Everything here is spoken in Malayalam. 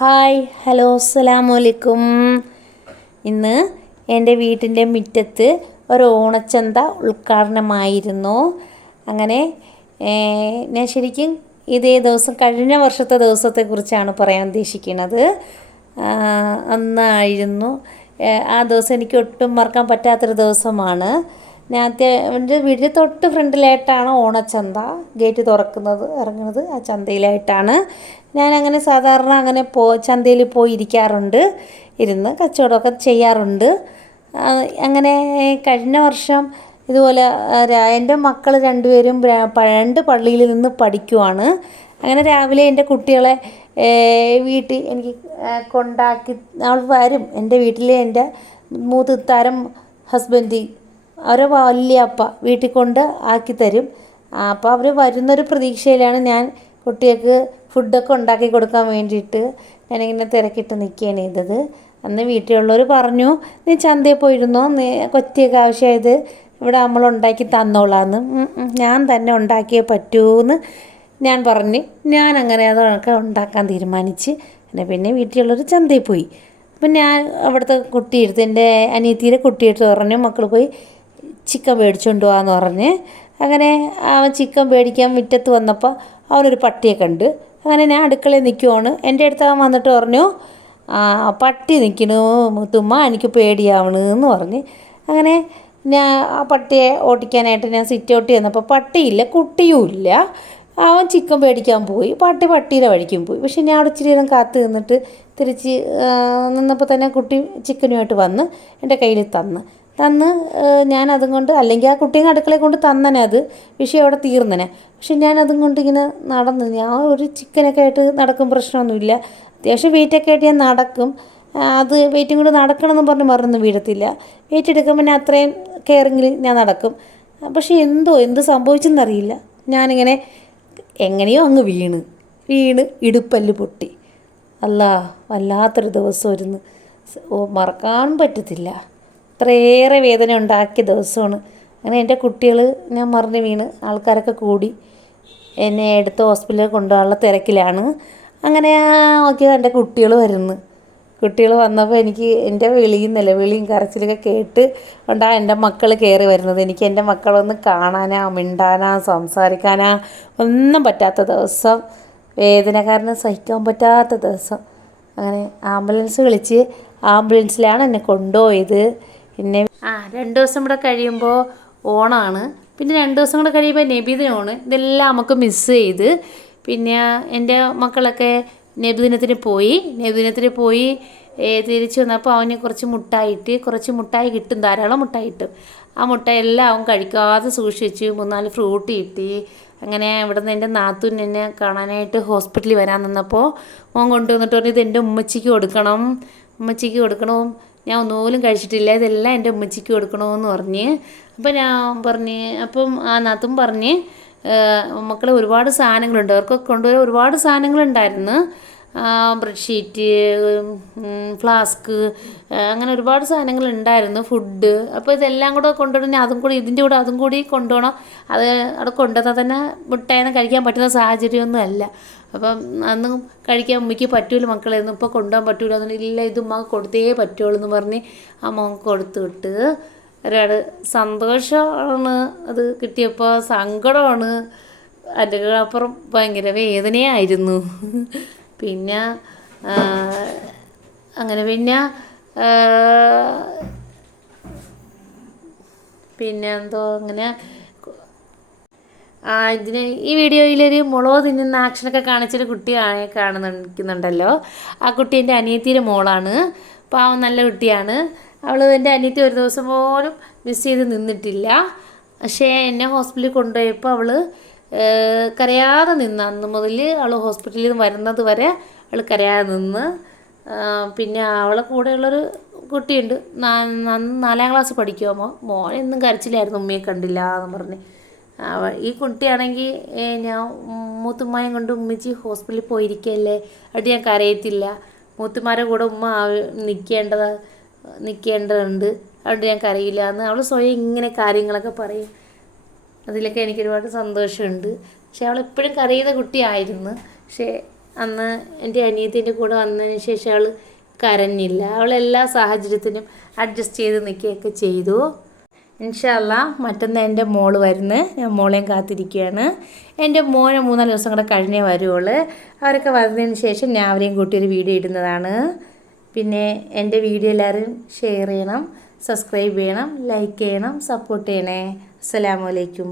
ഹായ് ഹലോ അസ്സലാമു അലൈക്കും. ഇന്ന് എൻ്റെ വീട്ടിൻ്റെ മുറ്റത്ത് ഒരു ഓണച്ചന്ത ഉദ്ഘാടനമായിരുന്നു. അങ്ങനെ ഞാൻ ശരിക്കും ഇതേ ദിവസം കഴിഞ്ഞ വർഷത്തെ ദിവസത്തെക്കുറിച്ചാണ് പറയാൻ ഉദ്ദേശിക്കുന്നത്. അന്നായിരുന്നു ആ ദിവസം എനിക്ക് ഒട്ടും മറക്കാൻ പറ്റാത്തൊരു ദിവസമാണ്. എൻ്റെ വീടിൻ്റെ തൊട്ട് ഫ്രണ്ടിലായിട്ടാണ് ഓണച്ചന്ത. ഗേറ്റ് തുറക്കുന്നത് ഇറങ്ങുന്നത് ആ ചന്തയിലായിട്ടാണ്. ഞാനങ്ങനെ സാധാരണ അങ്ങനെ ചന്തയിൽ പോയി ഇരിക്കാറുണ്ട്, ഇരുന്ന് കച്ചവടമൊക്കെ ചെയ്യാറുണ്ട്. അങ്ങനെ കഴിഞ്ഞ വർഷം ഇതുപോലെ എൻ്റെ മക്കൾ രണ്ടുപേരും രണ്ട് പള്ളിയിൽ നിന്ന് പഠിക്കുവാണ്. അങ്ങനെ രാവിലെ എൻ്റെ കുട്ടികളെ വീട്ടിൽ എനിക്ക് കൊണ്ടാക്കി അവൾ വരും. എൻ്റെ വീട്ടിൽ എൻ്റെ മൂത്തത്താരം ഹസ്ബൻഡ് അവരെ വല്യപ്പ വീട്ടിൽ കൊണ്ട് ആക്കി തരും. അപ്പോൾ അവർ വരുന്നൊരു പ്രതീക്ഷയിലാണ് ഞാൻ കുട്ടികൾക്ക് ഫുഡൊക്കെ ഉണ്ടാക്കി കൊടുക്കാൻ വേണ്ടിയിട്ട് ഞാനിങ്ങനെ തിരക്കിട്ട് നിൽക്കുകയാണ് ചെയ്തത്. അന്ന് വീട്ടിലുള്ളവർ പറഞ്ഞു, നീ ചന്തയിൽ പോയിരുന്നോ, നീ കൊത്തിയൊക്കെ ആവശ്യമായത് ഇവിടെ നമ്മൾ ഉണ്ടാക്കി തന്നോളാന്ന്. ഞാൻ തന്നെ ഉണ്ടാക്കിയേ പറ്റൂന്ന് ഞാൻ പറഞ്ഞ് ഞാനങ്ങനെ അതൊക്കെ ഉണ്ടാക്കാൻ തീരുമാനിച്ച് പിന്നെ വീട്ടിലുള്ളവർ ചന്തയിൽ പോയി. അപ്പം ഞാൻ അവിടുത്തെ കുട്ടിയെടുത്ത് എൻ്റെ അനിയത്തിയുടെ കുട്ടിയെടുത്ത് പറഞ്ഞു, മക്കൾ പോയി ചിക്കൻ മേടിച്ചുകൊണ്ട് പോകാമെന്ന് പറഞ്ഞ്. അങ്ങനെ അവൻ ചിക്കൻ മേടിക്കാൻ മുറ്റത്ത് വന്നപ്പോൾ അവനൊരു പട്ടിയെ കണ്ട്. അങ്ങനെ ഞാൻ അടുക്കളയിൽ നിൽക്കുവാണ്. എൻ്റെ അടുത്ത് അവൻ വന്നിട്ട് പറഞ്ഞു, പട്ടി നിൽക്കണു മുത്തുമ്മ, എനിക്ക് പേടിയാവണമെന്ന് പറഞ്ഞ്. അങ്ങനെ ഞാൻ ആ പട്ടിയെ ഓടിക്കാനായിട്ട് ഞാൻ സിറ്റ് ഔട്ട് ചെന്നപ്പോൾ പട്ടിയില്ല, കുട്ടിയും ഇല്ല. അവൻ ചിക്കൻ മേടിക്കാൻ പോയി, പട്ടിയുടെ വഴിക്കും പോയി. പക്ഷെ ഞാൻ അവിടെ ഇച്ചിരി നേരം കാത്ത് നിന്നിട്ട് തിരിച്ച് നിന്നപ്പോൾ തന്നെ കുട്ടി ചിക്കനുമായിട്ട് വന്ന് എൻ്റെ കയ്യിൽ തന്ന് ഞാൻ അതും കൊണ്ട്, അല്ലെങ്കിൽ ആ കുട്ടീനെ അടുക്കളയിൽ കൊണ്ട് തന്നനെ, അത് വിഷയം അവിടെ തീർന്നനെ. പക്ഷെ ഞാൻ അതും കൊണ്ട് ഇങ്ങനെ നടന്ന്, ഞാൻ ഒരു ചിക്കനൊക്കെ ആയിട്ട് നടക്കും, പ്രശ്നമൊന്നുമില്ല. അത്യാവശ്യം വെയിറ്റൊക്കെ ആയിട്ട് ഞാൻ നടക്കും. അത് വെയിറ്റും കൊണ്ട് നടക്കണമെന്ന് പറഞ്ഞ് മറന്ന് വീഴത്തില്ല. വെയിറ്റ് എടുക്കുമ്പോൾ ഞാൻ അത്രയും കെയറിങ്ങിൽ ഞാൻ നടക്കും. പക്ഷേ എന്ത് സംഭവിച്ചെന്നറിയില്ല. ഞാനിങ്ങനെ എങ്ങനെയോ അങ്ങ് വീണ് ഇടുപ്പല്ല് പൊട്ടി. അല്ലാ, വല്ലാത്തൊരു ദിവസമായിരുന്നു. മറക്കാൻ പറ്റത്തില്ല. അത്രയേറെ വേദന ഉണ്ടാക്കിയ ദിവസമാണ്. അങ്ങനെ എൻ്റെ കുട്ടികൾ ഞാൻ മറിഞ്ഞ് വീണ് ആൾക്കാരൊക്കെ കൂടി എന്നെ എടുത്ത് ഹോസ്പിറ്റലിൽ കൊണ്ടുപോകാനുള്ള തിരക്കിലാണ്. അങ്ങനെ നോക്കിയാൽ എൻ്റെ കുട്ടികൾ വന്നപ്പോൾ എനിക്ക് എൻ്റെ നിലവിളിയും കരച്ചിലൊക്കെ കേട്ട് കൊണ്ടാണ് എൻ്റെ മക്കൾ കയറി വരുന്നത്. എനിക്ക് എൻ്റെ മക്കളൊന്ന് കാണാനാ, മിണ്ടാനാ, സംസാരിക്കാനാ ഒന്നും പറ്റാത്ത ദിവസം, വേദന കാരണം സഹിക്കാൻ പറ്റാത്ത ദിവസം. അങ്ങനെ ആംബുലൻസ് വിളിച്ച് ആംബുലൻസിലാണ് എന്നെ കൊണ്ടുപോയത്. പിന്നെ 2 ദിവസം കൂടെ കഴിയുമ്പോൾ ഓണമാണ്. പിന്നെ 2 ദിവസം കൂടെ കഴിയുമ്പോൾ നബിദിനമാണ്. ഇതെല്ലാം നമുക്ക് മിസ്സ് ചെയ്ത്. പിന്നെ എൻ്റെ മക്കളൊക്കെ നബിദിനത്തിന് പോയി തിരിച്ച് വന്നപ്പോൾ അവന് കുറച്ച് മുട്ടായി കിട്ടും, ധാരാളം മുട്ടായി കിട്ടും. ആ മുട്ടായി എല്ലാം അവൻ കഴിക്കാതെ സൂക്ഷിച്ച് 3-4 ഫ്രൂട്ട് കിട്ടി. അങ്ങനെ ഇവിടെ നിന്ന് എൻ്റെ നാത്തൂൻ എന്നെ കാണാനായിട്ട് ഹോസ്പിറ്റലിൽ വരാൻ നിന്നപ്പോൾ മോൻ കൊണ്ടുവന്നിട്ട് പറഞ്ഞു, ഇത് എൻ്റെ ഉമ്മച്ചിക്ക് കൊടുക്കണം, ഞാൻ ഒന്നുപോലും കഴിച്ചിട്ടില്ല, ഇതെല്ലാം എൻ്റെ ഉമ്മച്ചിക്ക് കൊടുക്കണമെന്ന് പറഞ്ഞ്. അപ്പം ആ നാത്തും പറഞ്ഞ്, മക്കളെ ഒരുപാട് സാധനങ്ങളുണ്ട്, അവർക്കൊക്കെ കൊണ്ടുവരാൻ ഒരുപാട് സാധനങ്ങളുണ്ടായിരുന്നു. ബ്രെഡ്ഷീറ്റ്, ഫ്ലാസ്ക്, അങ്ങനെ ഒരുപാട് സാധനങ്ങളുണ്ടായിരുന്നു, ഫുഡ്. അപ്പോൾ ഇതെല്ലാം കൂടെ കൊണ്ടുവരണം, ഇതിൻ്റെ കൂടെ അതും കൂടി കൊണ്ടുപോകണം. അത് അവിടെ കൊണ്ടുവന്നാൽ തന്നെ മുട്ടായൊന്നും കഴിക്കാൻ പറ്റുന്ന സാഹചര്യമൊന്നും അല്ല. അപ്പം അന്നും കഴിക്കാൻ ഉമ്മയ്ക്ക് പറ്റൂല, മക്കളെയൊന്നും ഇപ്പോൾ കൊണ്ടുപോകാൻ പറ്റൂല. അതുകൊണ്ട് ഇല്ല, ഇത് ഉമ്മ കൊടുത്തേ പറ്റുള്ളൂ എന്ന് പറഞ്ഞ് ആ മോൻ കൊടുത്തു വിട്ട്. ഒരുപാട് സന്തോഷമാണ് അത് കിട്ടിയപ്പോൾ, സങ്കടമാണ്, അതിൻ്റെ അപ്പുറം ഭയങ്കര വേദനയായിരുന്നു. പിന്നെ അങ്ങനെ പിന്നെ എന്തോ അങ്ങനെ ഈ വീഡിയോയിലൊരു മുളക് തിന്നുന്ന ആക്ഷനൊക്കെ കാണിച്ചൊരു കുട്ടി കാണുന്നുണ്ടല്ലോ. ആ കുട്ടി എൻ്റെ അനിയത്തിയുടെ മോളാണ്. പാവം നല്ല കുട്ടിയാണ്. അവൾ എൻ്റെ അനിയത്തി ഒരു ദിവസം പോലും മിസ് ചെയ്ത് നിന്നിട്ടില്ല. പക്ഷേ എന്നെ ഹോസ്പിറ്റലിൽ കൊണ്ടുപോയപ്പോൾ അവൾ കരയാതെ നിന്ന്. അന്ന് മുതൽ അവൾ ഹോസ്പിറ്റലിൽ നിന്ന് വരുന്നത് വരെ അവൾ കരയാതെ നിന്ന്. പിന്നെ അവളെ കൂടെയുള്ളൊരു കുട്ടിയുണ്ട്, 4ാം ക്ലാസ് പഠിക്കുമോ, മോനെന്നും കരച്ചിലായിരുന്നു, ഉമ്മയെ കണ്ടില്ല എന്ന് പറഞ്ഞ്. ഈ കുട്ടിയാണെങ്കിൽ ഞാൻ മൂത്തുമ്മായും കൊണ്ട് ഉമ്മച്ചി ഹോസ്പിറ്റലിൽ പോയിരിക്കുകയല്ലേ, അവിടെ ഞാൻ കരയത്തില്ല, മൂത്തുമാരുടെ കൂടെ ഉമ്മ നിൽക്കേണ്ടതുണ്ട്, അതുകൊണ്ട് ഞാൻ കരയില്ല എന്ന് അവൾ സ്വയം ഇങ്ങനെ കാര്യങ്ങളൊക്കെ പറയും. അതിലൊക്കെ എനിക്കൊരുപാട് സന്തോഷമുണ്ട്. പക്ഷെ അവളെപ്പോഴും കരയുന്ന കുട്ടിയായിരുന്നു. പക്ഷേ അന്ന് എൻ്റെ അനിയത്തിൻ്റെ കൂടെ വന്നതിന് ശേഷം അവൾ കരഞ്ഞില്ല. അവളെല്ലാ സാഹചര്യത്തിനും അഡ്ജസ്റ്റ് ചെയ്ത് നിൽക്കുകയൊക്കെ ചെയ്തു. ഇൻഷാ അല്ലാ മറ്റന്നാൾ എൻ്റെ മോള് വരുന്നു. ഞാൻ മോളെയും കാത്തിരിക്കുകയാണ്. എൻ്റെ മോനെ 3-4 ദിവസം കൂടെ കഴിഞ്ഞേ വരുവുള്ളൂ. അവരൊക്കെ വന്നതിന് ശേഷം ഞാൻ അവരെയും കൂട്ടി ഒരു വീഡിയോ ഇടുന്നതാണ്. പിന്നെ എൻ്റെ വീഡിയോ എല്ലാവരും ഷെയർ ചെയ്യണം, സബ്സ്ക്രൈബ് ചെയ്യണം, ലൈക്ക് ചെയ്യണം, സപ്പോർട്ട് ചെയ്യണേ. അസ്സലാമു അലൈക്കും.